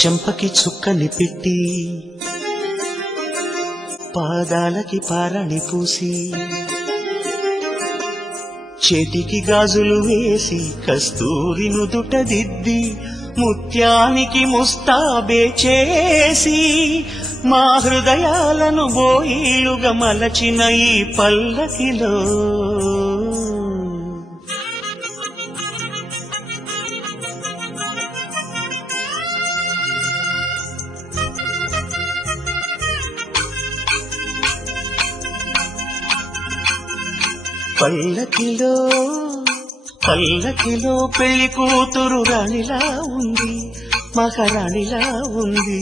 చెంపకి చుక్కని పెట్టి పాదాలకి పారాణి పూసి చేతికి గాజులు వేసి కస్తూరి నుదుట దిద్ది ముత్యానికి ముస్తాబే చేసి మా హృదయాలను బోయిలుగా మలచిన ఈ పల్లకిలో పల్లకిలో పల్లకిలో పెళ్లి కూతురు రాణిలా ఉంది, మహారాణిలా ఉంది.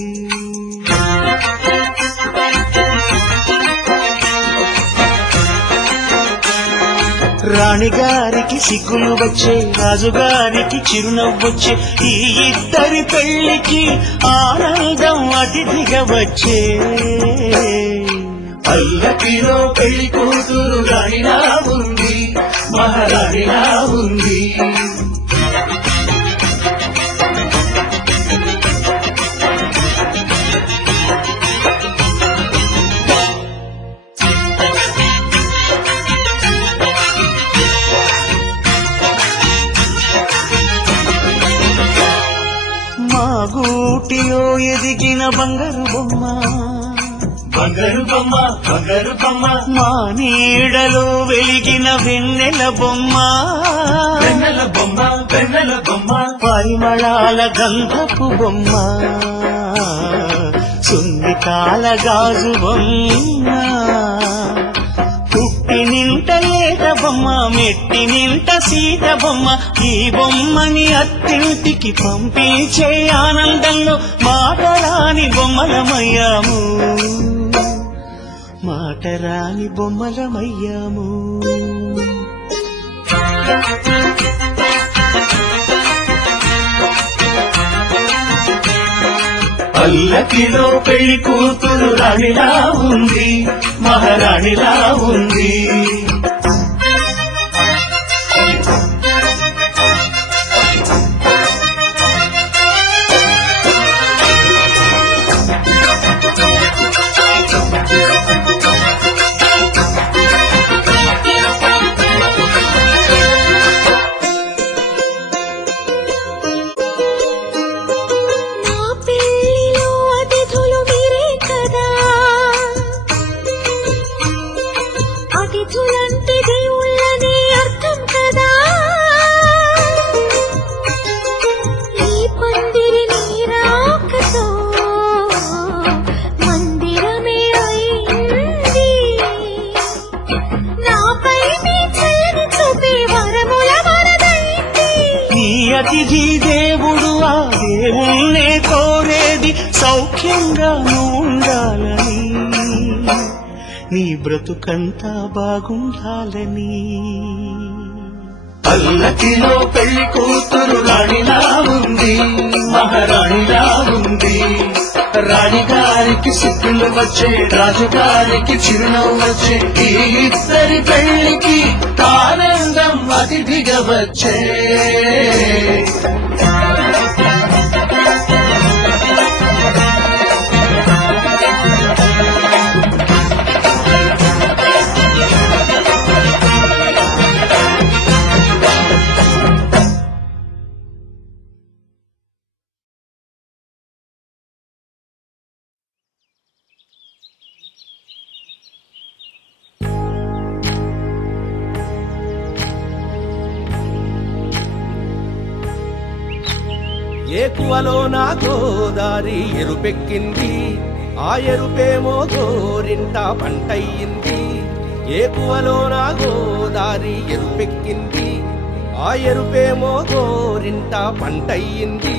రాణిగారికి సిగ్గులు వచ్చే, రాజుగారికి చిరునవ్వొచ్చే, ఈ ఇద్దరి పెళ్లికి ఆనందం అతిథిగా వచ్చే. పల్లకిలో పెళ్లి కూతురు రాణిలా ఉంది, మహారాణిలా ఉంది. మా గూటిలో ఎదిగిన బంగారు బొమ్మ, బంగారు బొమ్మ, బంగారు బొమ్మ, మా నీడలో వెలిగిన వెన్నెల బొమ్మ, వెన్నెల బొమ్మ, వెన్నెల బొమ్మ, పరిమళాల గంధపు బొమ్మ, సున్నితాల గాజు బొమ్మ, పుట్టి నింట లేత బొమ్మ, మెట్టి నింట సీత బొమ్మ. ఈ బొమ్మని అత్తింటికి పంపించే ఆనందంలో మాటరాని బొమ్మలమయ్యాము, మాటరాని బొమ్మలమయ్యాము. పల్లకిలో పెళ్లి కూతురు రాణిలా ఉంది, మహారాణిలా ఉంది. అతిథి దేవుడు ఆ దేవుణ్ణే కోరేది సౌఖ్యంగా ఉండాలని, నీ బ్రతుకంతా బాగుండాలని. పల్లకిలో పెళ్లి కూతురు రాణిలా ఉంది, మహారాణిలా ఉంది. రాణిగారికి సిగ్గులు వచ్చే, రాజుగారికి చిరునవ్వు వచ్చే, ఈ ఇద్దరి పెళ్లికి ఆనందం అతిథిగా వచ్చే. ఏకువలో నా గోదారి ఎరుపెక్కింది, ఆ ఎరుపేమో గోరింట పంటయ్యింది. ఏకువలో నా గోదారి ఎరుపెక్కింది, ఆ ఎరుపేమో గోరింట పంటయ్యింది.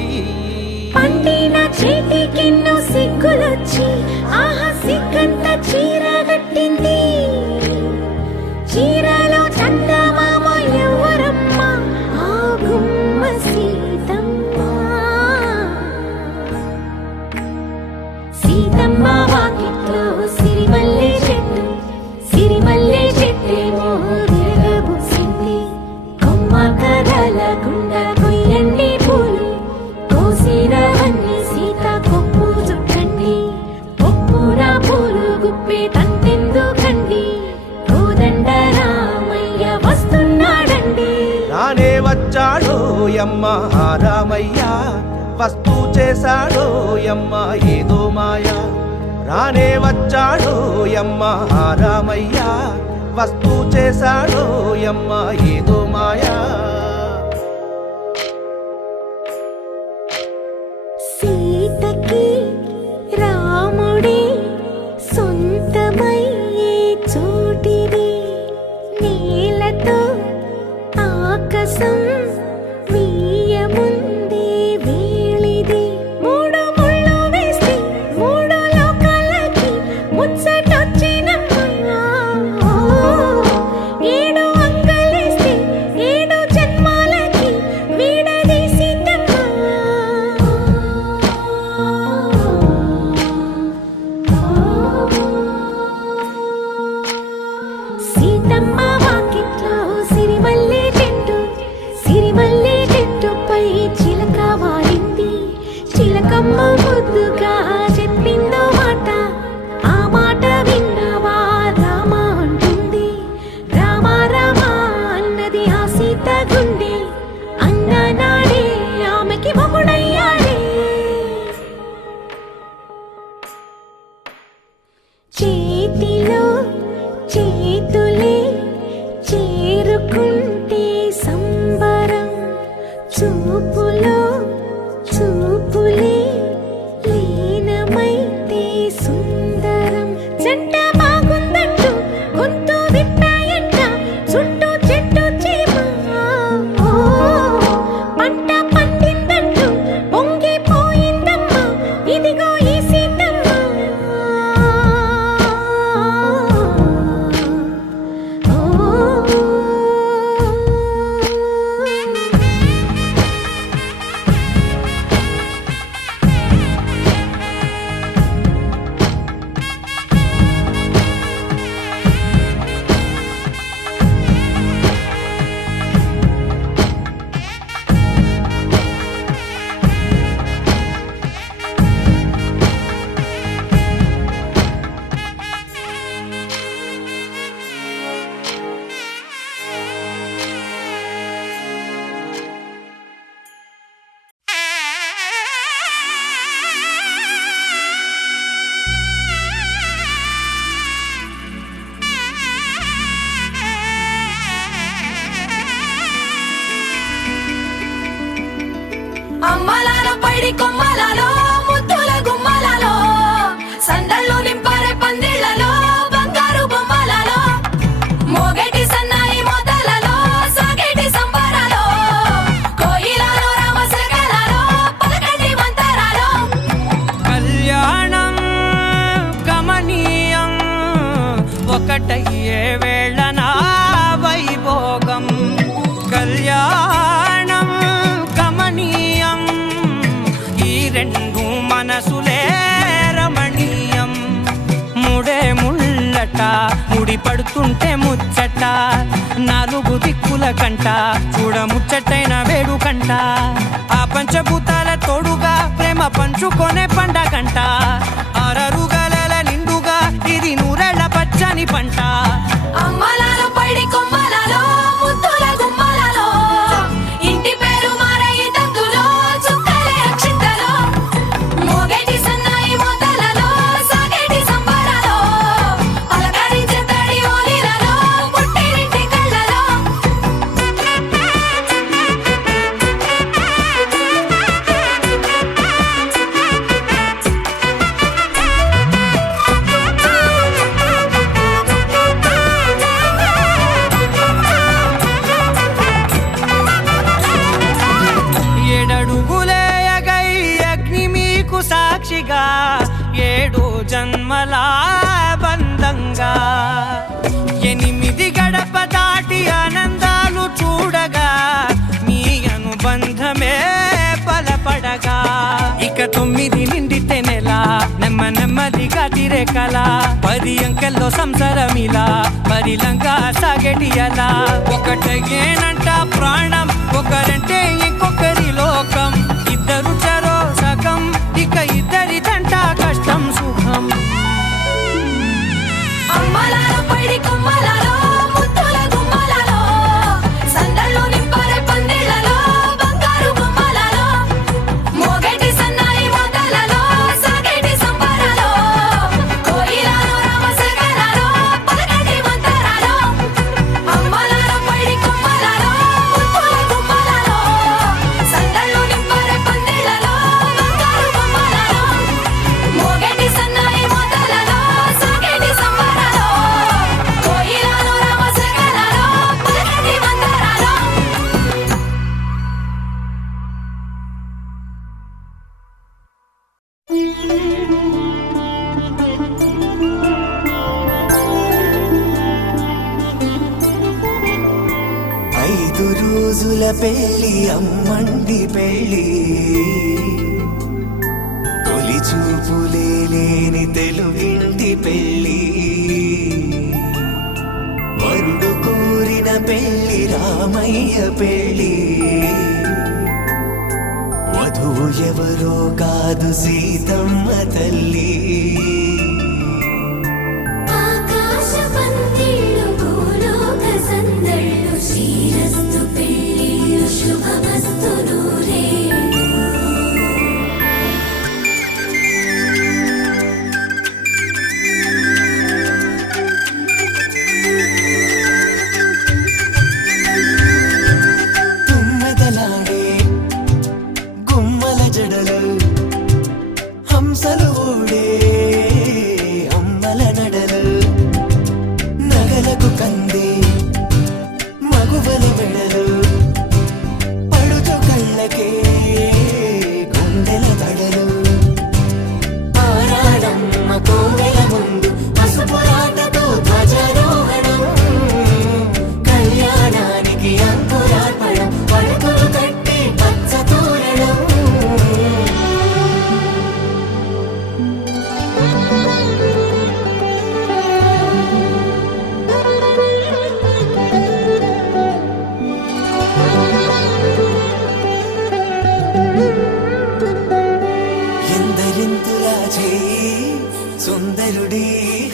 పండిన చేతికెన్నో సిగ్గులొచ్చి, ఆహా సిగ్గంత చీర కట్టింది. చీరలో చందమామ ఎవరమ్మ, ఆ గుమ్మ సీతమ్మ. సీతమ్మ వాకిట్లో సిరిమల్లె చెట్టు, సిరిమల్లె చెట్టేమో విరగబూసింది. కొమ్మ కదలకుండా కొయ్యండి పూలు, కోసిరవన్నీ సీత రానే వచ్చాడో యమ్మ రామయ్య, వస్తూ చేశాడో యమ్మ ఏదో మాయా. రానే వచ్చాడో యమ్మ రామయ్య, వస్తూ చేశాడో యమ్మ ఏదో మాయా. సీతకి రాముడే సొంతమయ్యే చోటిది, నేలతో ఆకాశం వీయముందే వేళిది. మూడు ముళ్ళు వేస్తే మూడు లోకాలకి ముచ్చటొచ్చినమ్మా. ఏడు అంగలేస్తే ఏడు జన్మాలకి వీడదీసిందమ్మా. సీతమ్మ వాకిట్లో సిరిమల్లె చెట్టు, సిరిమల్లె చెట్టుపై చిలక వాలింది. చిలకమ్మ ముద్దుగా చెప్పిందో మాట, ఆ మాట విన్నవా రామ అంటుంది. రామ రామ అన్నది ఆ సీత గుండె, అన్న నాడే ఆమెకి మొగుడయ్యాడే. చేతిలో చేతులే చేరుకుంటే సంబరం, చూపులో చూపులే లీనమైతే సుందరం. జంట బాగుందంటూ గొంతు విప్పాయంట చుట్టూ చెట్టు చీమ. పంట పండిందంటూ పొంగిపోయిందమ్మా ఇదిగో ఈ సీతమ్మ. అమ్మలాలో పైడి కొమ్మలలో ముద్దుల గుమ్మలలో, సందళ్ళు నింపారే పందిళ్లలో బంగారు బొమ్మలలో, మోగేటి సన్నాయి మోతలలో సాగేటి సంబరాలో, కోయిలలో రామసగలలో పలకటి మంతరాలో. కళ్యాణం గమనీయం ఒకటయ్యే వేళనా వైభోగం. కళ్యాణం గమనీయం ఈ రెండు మనసులే రమణీయం. ముడే ముళ్ళట ముడి పడుతుంటే ముచ్చట, నాలుగు దిక్కుల కంట చూడ ముచ్చటైన వేడుకంట. ఆ పంచభూతాల తోడుగా ప్రేమ పంచుకొనే పండగంట. అరరుగల నిండుగా ఇది నూరెళ్ళ పచ్చని పంట. అమ్మలాలో పైడి కొమ్మలలో ముద్దుల గుమ్మలలో, ఇంటి పేరు మారయి తందులో చుక్కలే అక్షింతలో, మోగేటి సన్నాయి మోతలలో సాగేటి సంబరాలో, పలకరించే తడి ఓలిలలో పుట్టినింటి కళ్ళలో. ఏడడుగులేయగై అగ్ని మీకు సాక్షిగా, ఏడు జన్మల బంధంగా. 8 గడప దాటి ఆనందాలు చూడగా మీ అనుబంధమే బలపడగా. ఇక 9 నిండితే నెల నెమ్మ నెమ్మదిగా తిరే కల. 10 అంకెల్లో సంసారమిలా పరిలంగా సాగేటి అలా. ఒకటేనంట ప్రాణం ఒకరంటే ఇంకొకరి లోకం. ఇద్దరు చరో సగం ఇక ఇద్దరిదంట కష్టం సుఖం. అమ్మలాలో పైడి కొమ్మలలో ముద్దుల గుమ్మలలో, సందళ్ళు నింపారే పెళ్ళి అమ్మండి పెళ్ళి తొలి చూపులే లేని తెలుగింటి పెళ్ళి వరుడు కోరిన పెళ్ళి రామయ్య పెళ్ళి వధువు ఎవరో కాదు సీతమ్మ తల్లి ఆకాశ పందిళ్ళు భూలోక సందళ్ళు శ్రీరస్తు పెళ్ళిళ్ళు శుభమస్తు నూరేళ్ళు తుమ్మెదలాడే గుమ్మల జడలు హంసలు ఓడే అమ్మల నడలు నగలకు కంది మగువల వెడలు పడుచు కళ్ళకే గుండెల దడలు ఆరాడమ్మ కోవెల ముందు పసుపురాటతో ధ్వజారోహణం కళ్యాణానికి అంకురార్పణం పడకలు కట్టి పచ్చ తోరణం ఎందరింతులా చేయి సుందరుడి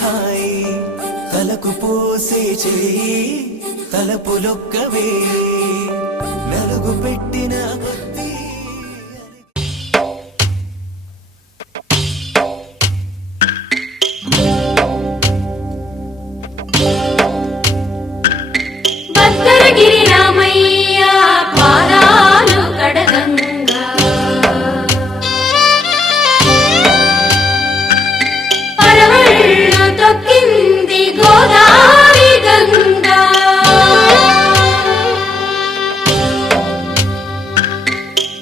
హాయి తలకు పోసే చేయి తలపులొక్కవే నలుగు పెట్టిన కొద్దీ భద్రగిరి రామయ్య పాదాలు కడగంగా పరవళ్ళు తొక్కింది గోదావరి గంగా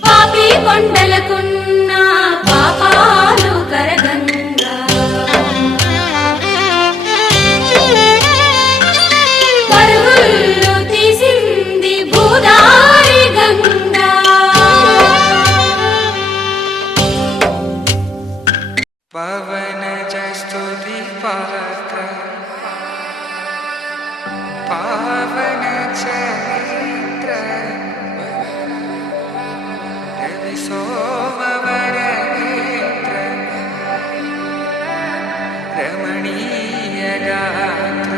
పాపి కొండలకున్న పాపాలు కరగంగా పరుగులు తీసింది భూదారి గంగా పవన జస్తుతి పాత్ర పావన చరిత్ర రవి సోమవర నేత్ర రమణీయ గాత్ర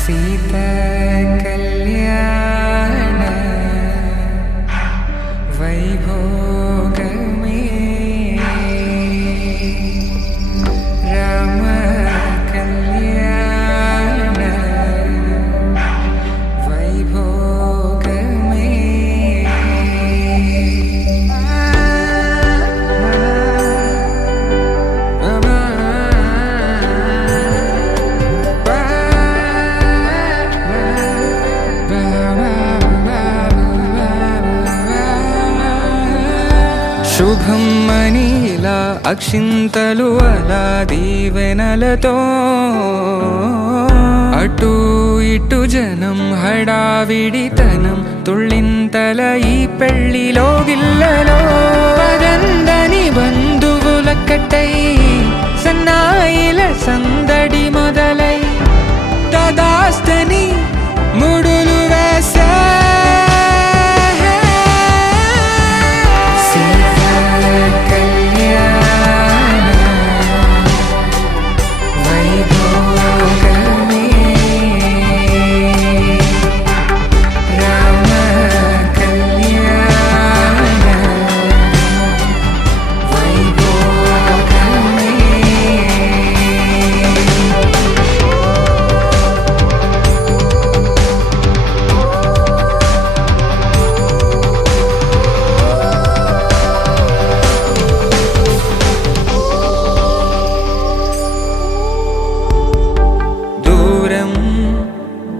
సీత కళ్యాణ వైభోగమే రామ కళ్యాణ వైభోగమే శుభం మనీలా అక్షింతలు అలా దీవెనలతో అటు ఇటు జనం హడావిడితనం తుళ్ళింతల ఈ పెళ్లిలో గిల్లలో పదందని బంధువులక్కటై సన్నాయిల సందడి మొదలై తదాస్తని ముడులు వేసే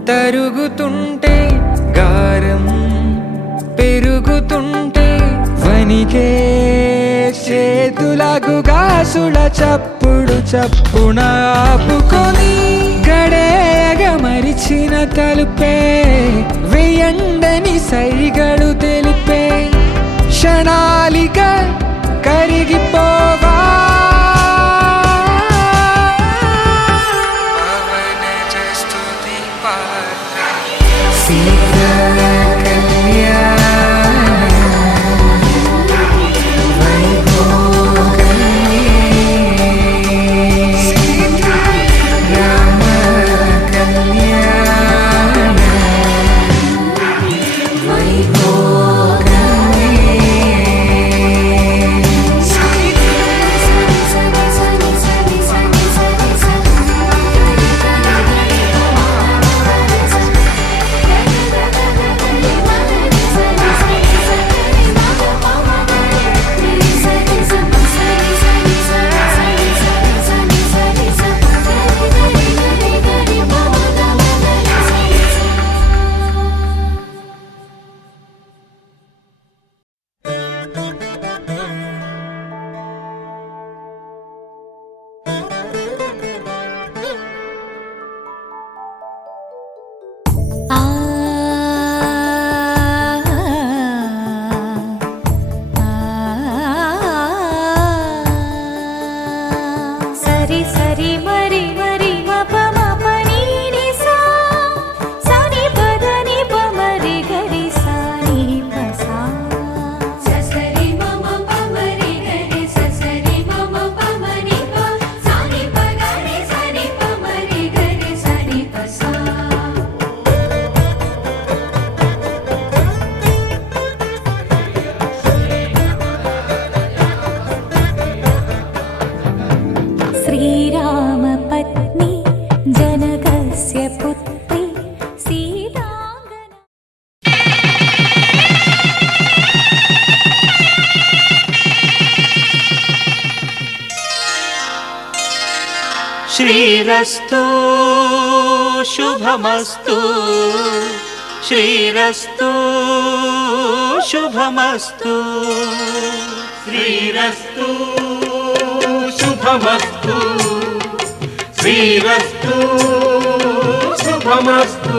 తరుగుతుంటే గారం పెరుగుతుంటే వనికే చేతులకు గాసుల చప్పుడు చప్పున ఆపుకొని గడే తెగ మరిచిన తలుపే వేయండని సైగడు తెలిపే క్షణాలిక కరిగిపోవా శ్రీరస్తు శుభమస్తు శ్రీరస్తు శుభమస్తు శ్రీరస్తు శుభమస్తు శ్రీరస్తు శుభమస్తు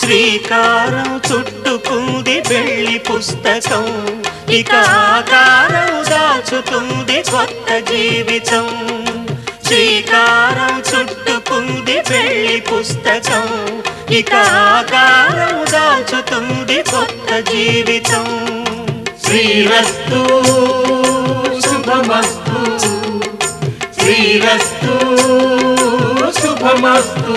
శ్రీకారం చుట్టుకుంది పెళ్లి పుస్తకం ఇక ఆకారం దాచుతుంది కొత్త జీవితం శ్రీకారం చుట్టుకుంది పెళ్లి పుస్తకం ఇక ఆకారం దాచుతుంది కొత్త జీవితం శ్రీరస్తు శుభమస్తు శ్రీరస్తు శుభమస్తు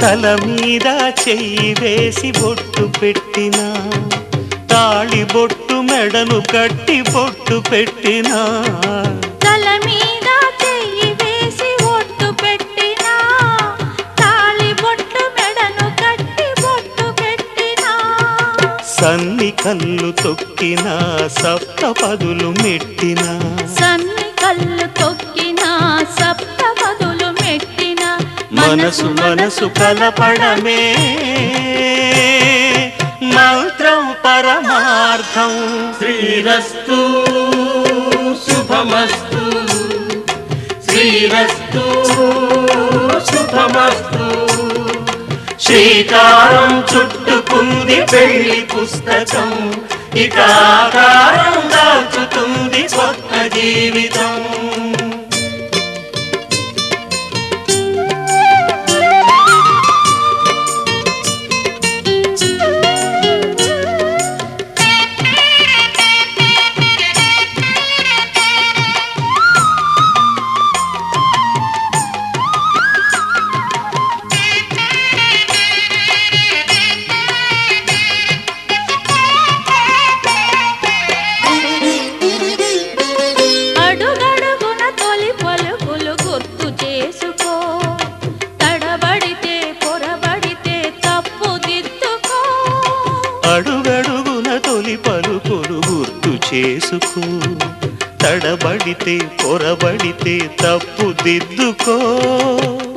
తల మీద చెయ్యి వేసి బొట్టు పెట్టినా తాళి బొట్టు మెడను కట్టి బొట్టు పెట్టినా తల మీద చెయ్యి వేసి బొట్టు పెట్టినా తాళి బొట్టు మెడను కట్టి బొట్టు పెట్టినా సన్ని కళ్ళు తొక్కినా సప్త పదులు మెట్టినా సన్ని కళ్ళు తొక్కినా సప్త పదులు మెట్టినా మనసు మనసు కలపడమే మంత్రం పరమార్థం శ్రీరస్తు శుభమస్తు శ్రీరస్తు శుభమస్తు శ్రీకారం చుట్టుకుంది పెళ్లి పుస్తకం ఇక ఆకారం దాచుతుంది కొత్త జీవితం అడుగడుగు అడుగడుగున తొలి పలుకులు గుర్తు చేసుకో, తడబడితే పొరబడితే తప్పు దిద్దుకో.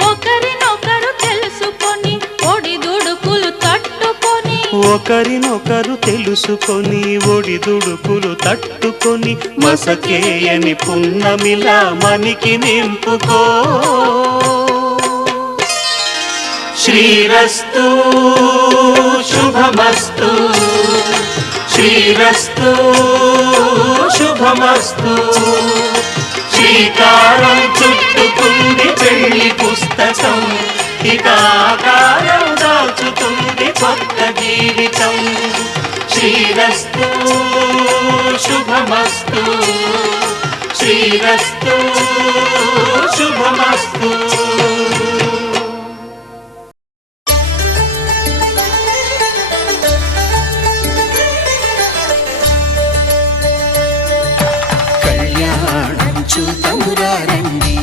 ఒకరినొకరు తెలుసుకొని ఒడిదుడుకులు తట్టుకొని, ఒకరినొకరు తెలుసుకొని ఒడిదుడుకులు తట్టుకొని, మసకేయని పున్నమిలా మనికి నింపుకో. శ్రీరస్తు శుభమస్తు, శ్రీరస్తు శుభమస్తు. శ్రీకారం చుట్టుకుంది పెళ్లి పుస్తకం, ఇక ఆకారం దాచుతుంది కొత్త జీవితం. శ్రీరస్తు శుభమస్తు, శ్రీరస్తు శుభమస్తు. చూతమురారండి,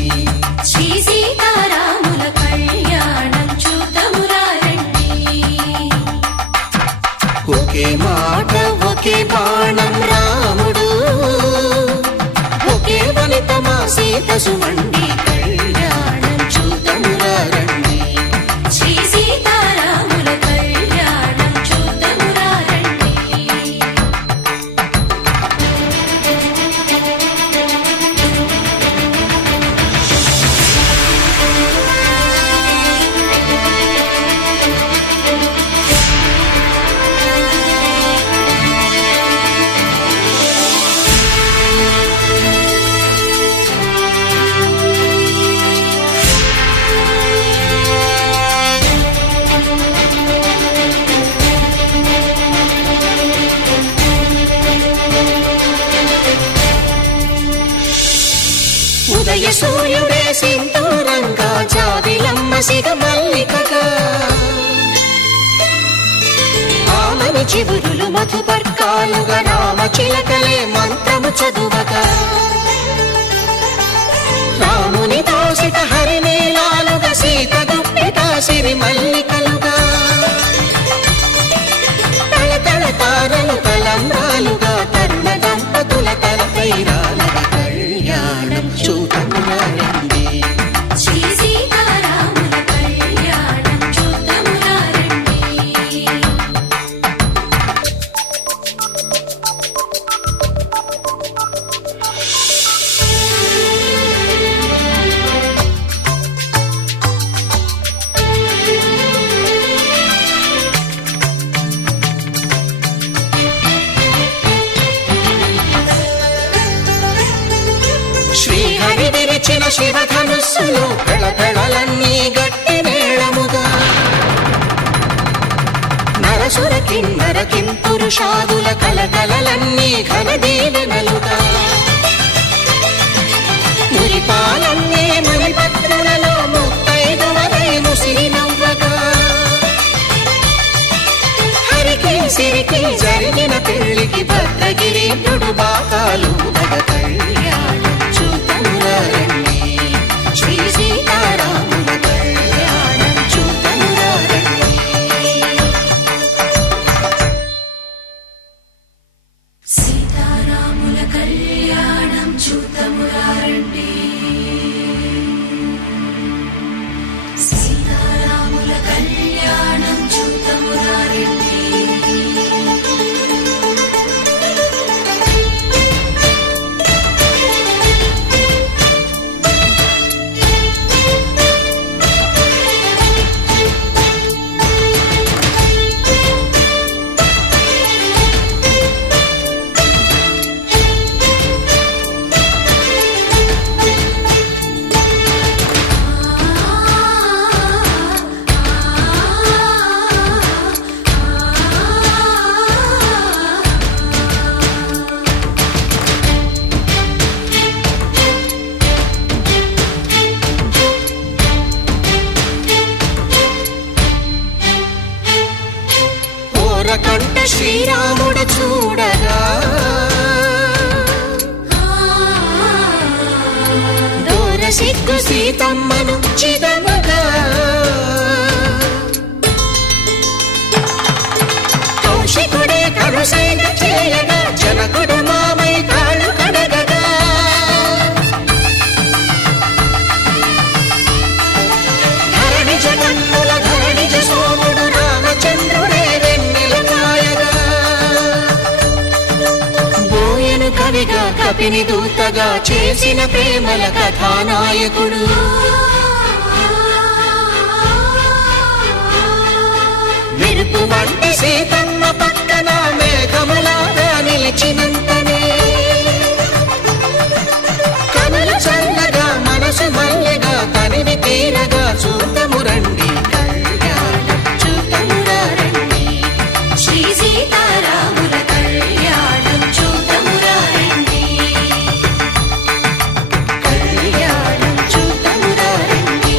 శ్రీ సీతారాముల కళ్యాణం చూతమురారండి. ఒకే మాట ఒకే బాణం రాముడు, ఒకే వనిత మా సీత సుమండి. కళ్యాణం చూతమురారండి, శ్రీ సీతారాముల కళ్యాణం చూతమురారండి. ఉదయ సూర్యుడే సింధూరంగా, జాబిలమ్మ సిగ మల్లికగా, ఆమని చివురులు మధుపర్కాలుగా, రామ చిలకలే మంత్రము చదువగా, రాముని దోసిట హరినీలాలుగా, సీత గుప్పిట సిరి మల్లికలుగా, తళతళ తారలు తలంబ్రాలుగా, తరుణ దంపతుల తలపైరాలుగా. కళ్యాణం చూతమురారండి, శ్రీ సీతారాముల కళ్యాణం చూతమురారండి. శ్రీహరి విరిచిన శివధనుస్సులు, పెళపెళలన్నీ గట్టి మేళముగా, నరసుర కిన్నర కింపురుషాదుల కలకలలన్నీ ఘన దీవెనలుగా, మురిపాలన్నీ మణిపత్రులలో ముత్తైదువలై ముసిరి నవ్వగా, హరికి సిరికి జరిగిన పెళ్లికి భద్రగిరీంద్రుడు బాకాలు గద. కళ్యాణం చూతమురారండి, శ్రీ సీతారాముల కళ్యాణం చూతమురారండి. సీతారాముల కళ్యాణం చూతమురారండి, సీతారాముల కళ్యాణం చూతమురారండి. కంట శ్రీరాముడు చూడగా, దూర సిగ్గు సీతమ్మను చిదమగా, కౌశికు కనుసైగ చేయగా జనకుడు మామై కాళ్ళు కడగగా ధరణి జగన్నుల ధరణిజ సోముడు రామచంద్రుడే వెన్నెల కాయగా బోయను కవిగా కపిని దూతగా చేసిన ప్రేమల కథానాయకుడు మెరుపు వంటి సీతమ్మ పక్కన మేఘములాగా నిలిచినంతనే కనులు చల్లగా మనసు మల్లెగా తనివి తీరగా చూతము రండి కళ్యాణం చూతమురా రండి శ్రీ సీతారాముల కళ్యాణం చూతమురా రండి కళ్యాణం చూతమురా రండి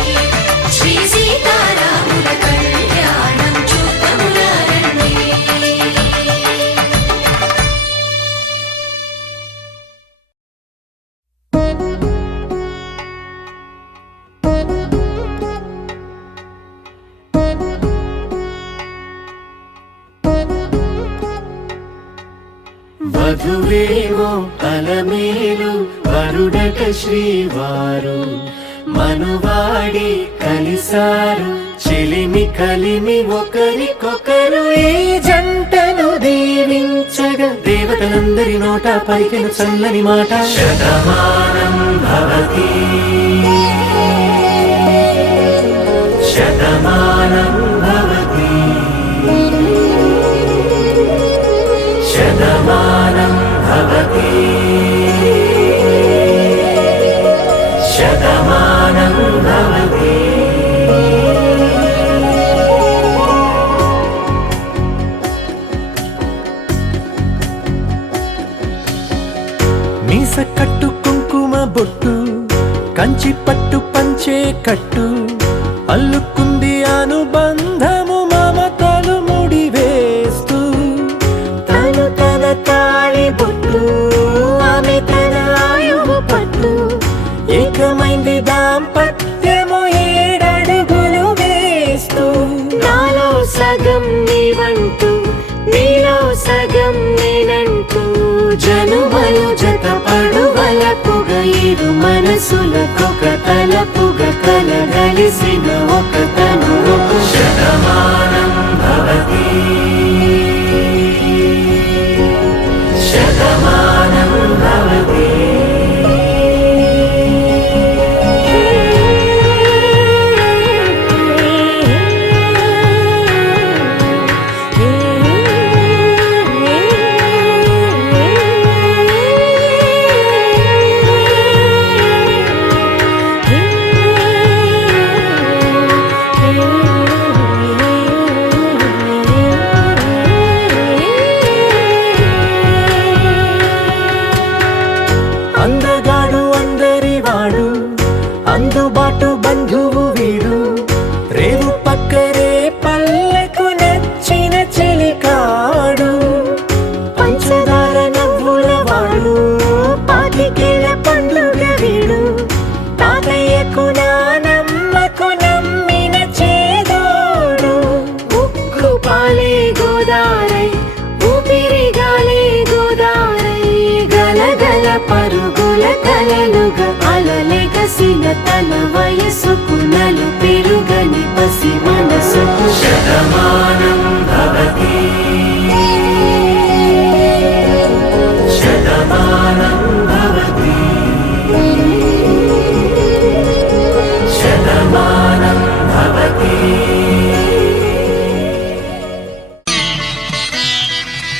శ్రీ సీతారాముల కళ్యాణం చూతమురా రండి వధువేమో అలమేలు వరుడట శ్రీవారు మనువాడి కలిసారు చెలిమి కలిమి ఒకరికొకరు ఈ జంటను దీవించగా దేవతలందరి నోట పలికిన చల్లని మాట శతమానం భవతి శతమానం భవతి శతమానం భవతి శతమానం భవతి మీస కట్టు కుంకుమ బొట్టు కంచి పట్టు పంచే కట్టు అల్లుకుంది అనుబంధము మమతలు ముడివేస్తూ తను తన తాళి బొట్టు ఆమె తన ఆయువు పట్టు ఏకమైంది దాంపత్యము 7 అడుగులు వేస్తూ నాలో సగం నీవంటూ నీలో సగం నేనంటూ జనుమలు జత పడువలపుగ ఇరు మనసులకొక తలపుగ కలగలిసిన ఒక తను శతమానం భవతి శతమానం భవతి అందగాడు అందరివాడు అందుబాటు బంధువు వీడు రేవు పక్కరే పల్లెకు నచ్చిన చెలికాడు పంచదార నవ్వుల వాడు పాతికేల పండుగ వీడు తాతయ్యకు నానమ్మకు నమ్మిన చేదోడు ఉక్కు పాలే గోదారై ఊపిరి గాలే గోదారై గలగల పరుగుల కలలుగా అలలెగసిన తన వయసుకు నలు పెరుగని పసి మనసుకు శతమానం భవతి శతమానం భవతి శతమానం భవతి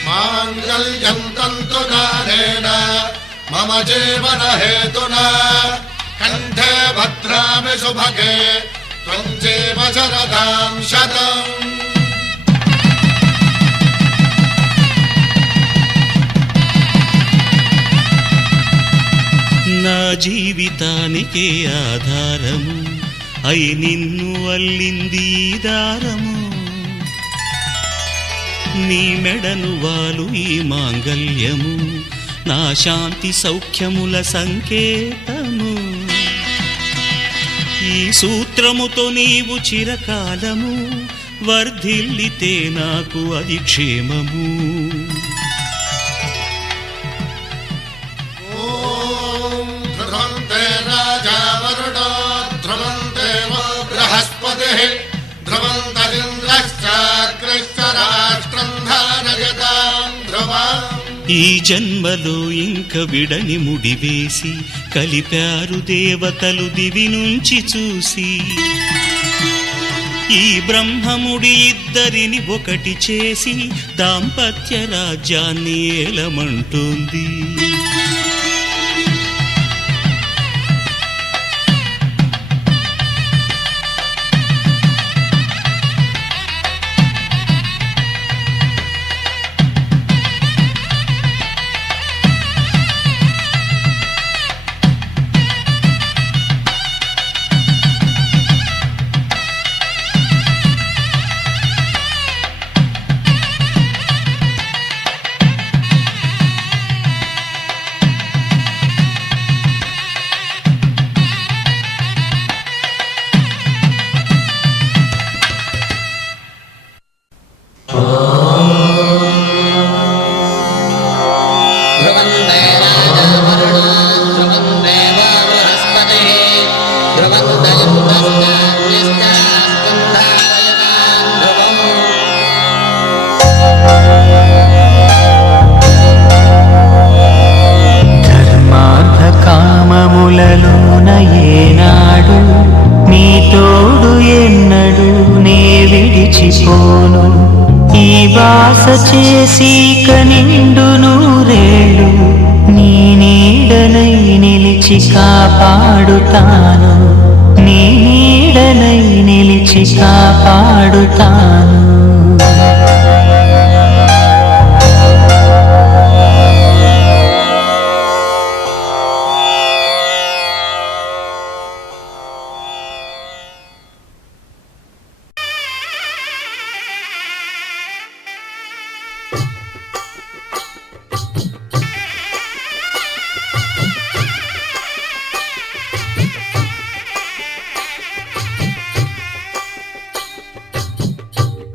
మాంగళ్యం తంతునానేన మమ జీవన హేతునా కంఠే భద్రామి శుభగే త్వం జీవ శరదాం శతం నా జీవితానికే ఆధారము అయి నిన్ను అల్లింది ఈ దారము నీ మెడను వాలు ఈ మాంగల్యము నా శాంతి సౌఖ్యముల సంకేతము ఈ సూత్రముతో నీవు చిరకాలము వర్ధిల్లితే నాకు అది క్షేమము ధ్రువంతరింద్రశ్చాగ్రశ్చ రాష్ట్రం ధారయతాం ధ్రువం. ఈ జన్మలో ఇంక విడని ముడివేసి కలిపారు దేవతలు దివి నుంచి చూసి. ఈ బ్రహ్మముడి ఇద్దరిని ఒకటి చేసి దాంపత్య రాజ్యాన్ని ఏలమంటుంది. ధర్మార్థ కామములలోన ఏనాడు నీ తోడు ఎన్నడు నే విడిచిపోను. ఈ బాస చేసి కనిండు నూరేళ్ళు నీ నీడనై నిలిచి కాపాడుతాను. నీ నీడనై నిలిచి కాపాడుతాను.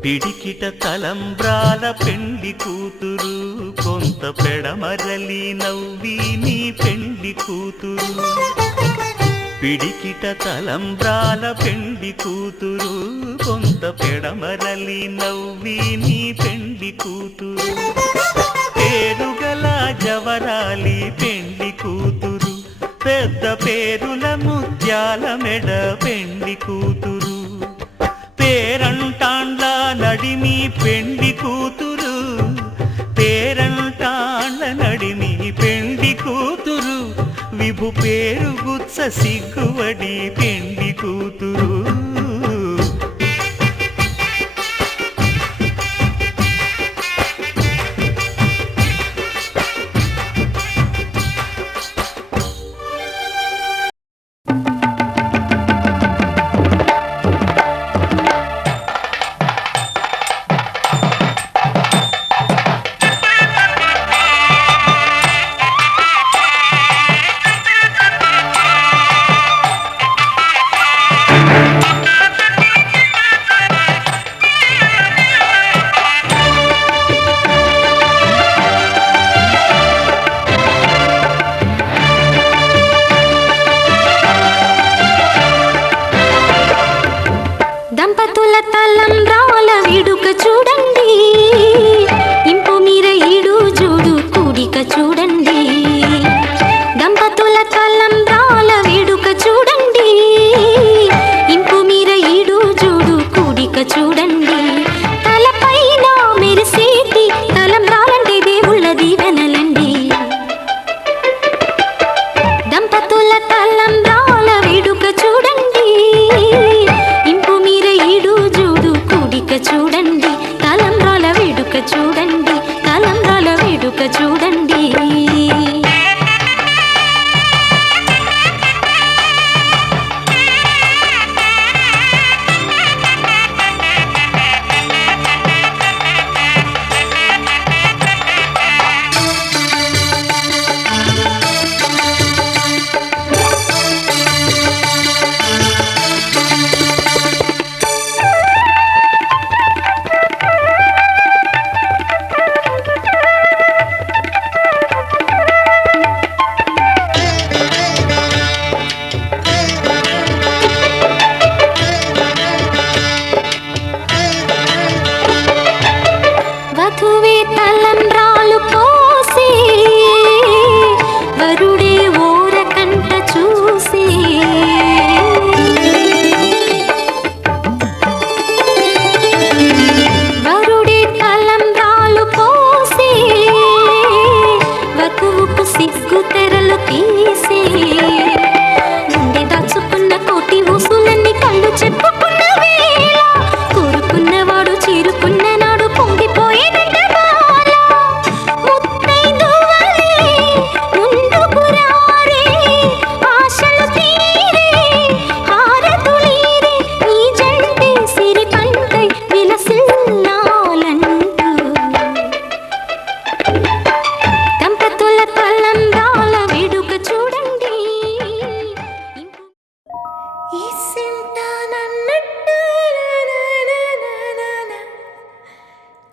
పిడికిట తలంబ్రాల పెండి కూతురు కొంత పెడమరలి నవ్వి నీ పెండి కూతురు. పిడికిట తలంబ్రాల పెండి కూతురు కొంత పెడమరలి నవ్వి నీ పెండి కూతురు. పేరుగల జవరాలి పెండి కూతురు పెద్ద పేరుల ముత్యాల మెడ పెండి కూతురు. పేరంటాండ్ల నడిమి పెండి కూతురు పేరంటాండ్ల నడిమి పెండి కూతురు. విభు పేరు గుత్స సిగ్గువడి పెండి కూతురు.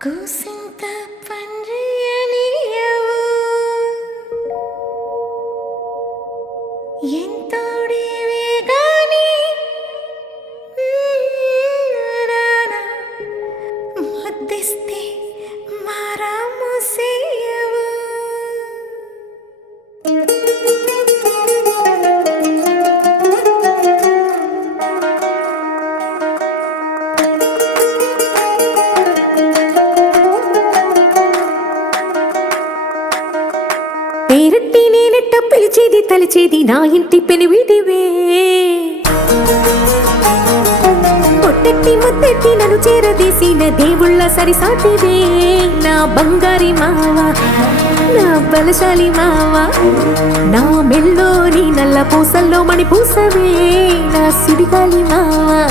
కూసింత పండ్రియనియవు ఎంతోడివే గాని ముద్దిస్తే మారాము సేయవు పేరట్టి నేనెట్ట పిలిచేది తలిచేది నా ఇంటి పెనివిడివే పొట్టెట్టి ముద్దెట్టి నన్ను చేరదీసిన దేవుళ్ళ సరిసాటివే నా బంగారి మావా నా బలశాలి మావా నా మెల్లోని నల్ల పూసల్లో మణి పూసవే నా సిడిగాలి మావా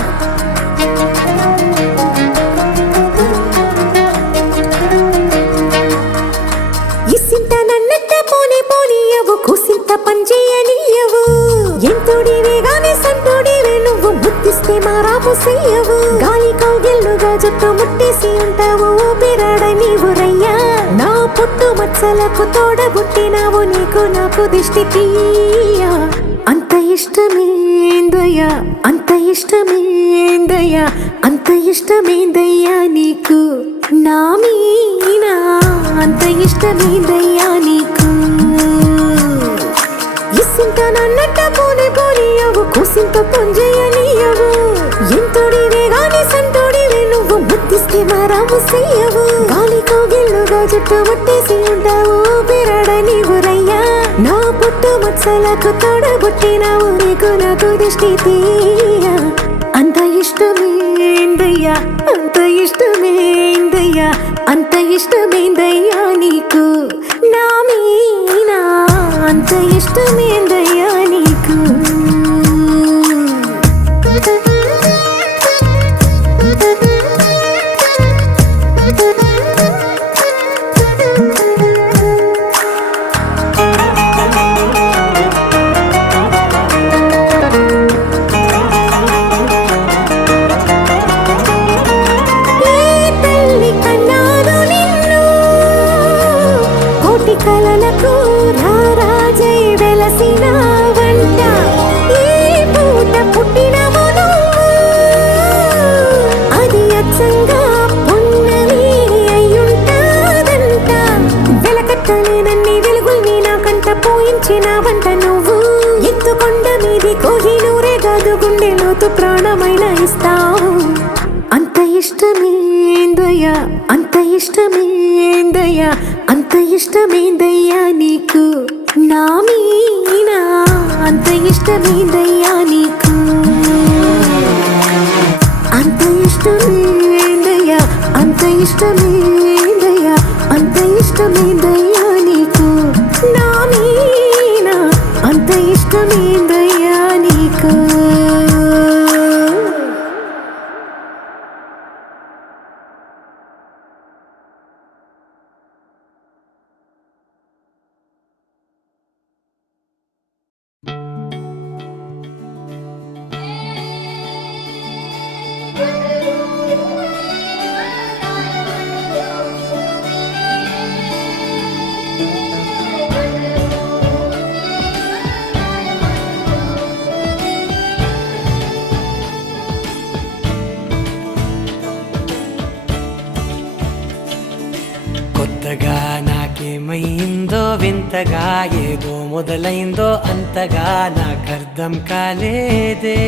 ఇసింత నన్నట్ట పోనే పోనీయవు కూసింత పంచేయనీయవు ఎంతోడివే గాని సంతోడివే నువ్వు ముద్దిస్తే మారాము చెయ్యవు గాలి కౌగిల్లుగా జుట్టు ముట్టేసి ఉంటావు ఊపిరాడ నీవు రయ్యా నా పుట్టు మచ్చలకు తోడబుట్టినావు నీకు నాకు దిష్టి తీయా అంత ఇష్టమేందయ్యా అంత ఇష్టమేందయ్యా అంత ఇష్టమేందయ్యా నీకు నా మీనా అంత ఇష్టమేందయ్యా నీకు ఇసింత నన్నట్ట పోనే పోనీయవు కూసింత పొంజయ్యనీయవు ఎంతోడివే గాని సంతోడివే నువ్వు ముద్దిస్తే మారాము చెయ్యవు గాలి కౌగిల్లుగా జుట్టు ముట్టేసి ఉంటావు ఊపిరాడ నీవు రయ్యా నా పుట్టు మచ్చలకు తోడబుట్టినావు నీకు నాకు దిష్టి తీయా అంత ఇష్టమేందయ్యా అంత ఇష్టమేందయ్యా అంత ఇష్టమేందయ్యా నీకు నా మీనా అంత ఇష్టమేందయ్యా నీకు కలలకు రారాజై వెలసిన వంట ఈ పూట పుట్టినవు అది అచ్చంగా పున్నమి అయ్యుంటాదంట వెలకట్టలేనన్ని వెలుగుల్ని నా కంట పోయించిన వంట నువ్వు ఎత్తుకొండ మీది కోహినూరే కాదు గుండె లోతు ప్రాణమైన ఇస్తావు అంత ఇష్టమేందయ్యా అంత ఇష్టమేందయ్యా అంత ఇష్టమేందయ్యా నీకు నా మీనా అంత ఇష్టమేందయ్యా నీకు అంత ఇష్టమేందయ్యా అంత ఇష్టమేందయ్యా అంత ఇష్టమేందయ్యా నీకు నా మీనా అంత ఇష్టమేందయ్యా నీకు కొత్తగా నాకేమైందో వింతగా ఏదో మొదలైందో అంతగా నాకర్థం కాలేదే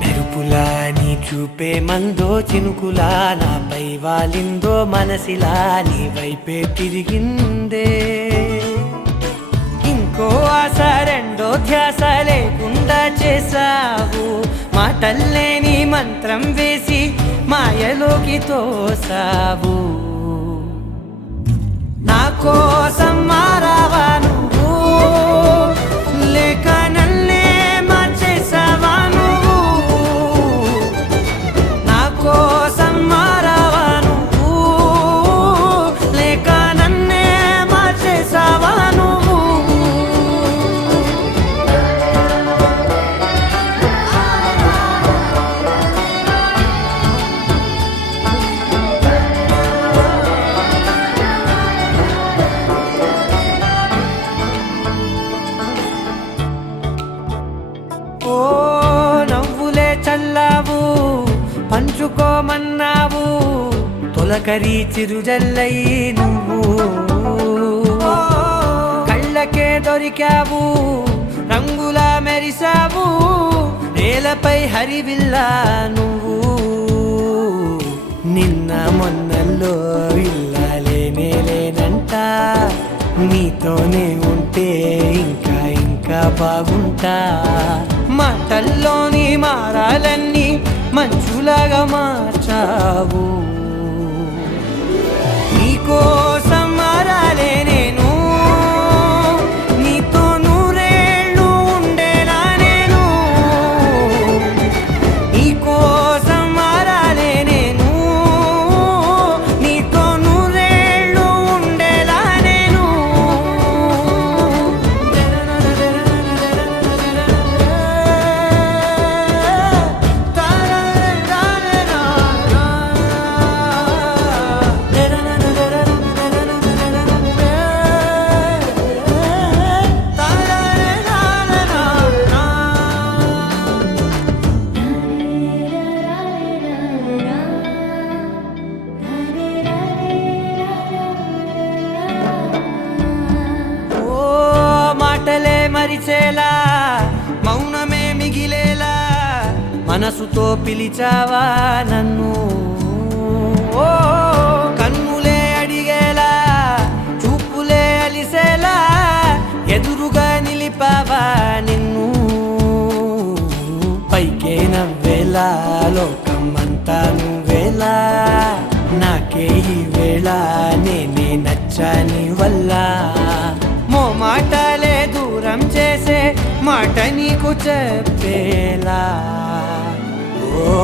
మెరుపులా నీ చూపే మందో చినుకులా నాపై వాలిందో మనసిలా నీ వైపే తిరిగిందే ఇంకో ఆశ రెండో ధ్యాస లేకుండా చేసావు మాటల్లేని మంత్రం వేసి మాయలోకి తోసావు నా కోసం మారావా నువ్వు లేక నన్నే మార్చేసావా నువ్వు నా కోసం మారావా నువ్వు లేక నన్నే మార్చేసావా నువ్వు తొలకరి చిరుజల్లై నువ్వు కళ్ళకే దొరికావు రంగులా మెరిసావు నేలపై హరివిల్లా నువ్వు నిన్న మొన్నల్లో ఇల్లాలేనే లేనంట నీతోనే ఉంటే ఇంకా ఇంకా బాగుంటా మాటల్లోని మారాలన్నీ మంచులాగా మార్చావు నీకోసం మారాలే నేను నీతో నూరేళ్ళు ఉండేలా నేను నీకోసం మారాలే నేను నీతో నూరేళ్ళు ఉండేలా నేను మాటలే మరిచేలా మౌనమే మిగిలేలా మనసుతో పిలిచావా నన్ను ఓ కన్నులే అడిగేలా చూపులే అలిసేలా ఎదురుగా నిలిపావా నిన్ను పైకే నవ్వేలా లోకమంతా నువ్వేలా నాకే ఈ వేళ నేనే నచ్చాని వల్ల మాటలే దూరం చేసే మాట నీకు చెప్పేలా ఓ